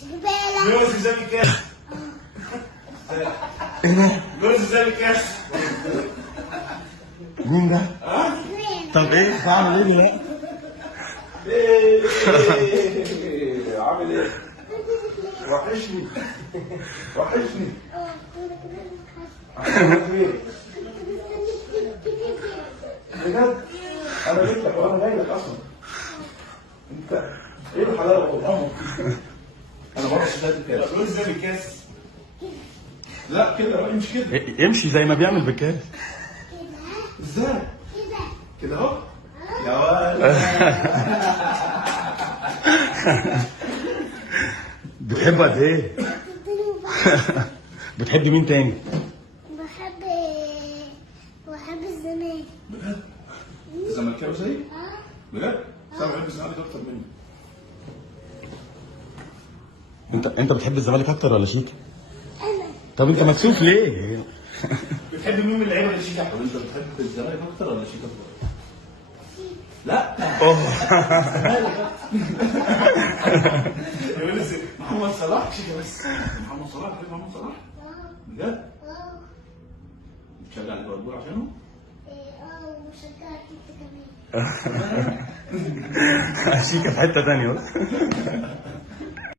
شيكابالا. لوز زي الكاس. لوز زي الكاس. مين ده؟ طب ايه؟ بعمل ايه دلوقتي؟ عامل ايه؟ وحشني. وحشني. بجد؟ انا جيت لك وانا جاي لك اصلا. انت ايه الحلاوه والامر؟ انا بروح شغال الكاس. لوز زي الكاس. لا كده بقى، مش كده. امشي زي ما بيعمل بالكاس. ازاي؟ كده اهو. يا ولد. بتحبه قد ايه؟ بتحب مين تاني؟ بحب الزمالك. بجد؟ الزملكاوي زيي؟ بجد؟ بس انا بحب الزمالك اكتر مني. انت بتحب الزمالك اكتر ولا شيكا؟ انا طب انت مكسوف ليه؟ بتحب مين من اللعيبه اللي شيكا؟ طب انت بتحب الزمالك اكتر ولا شيكا اكتر؟ لا. يقول لي محمد صلاح شيكا بس. محمد صلاح، بتحب محمد صلاح؟ بجد؟ بتشجع ليفربول عشانه؟ وشجعت انت كمان. شيكا في حته تانيه بس.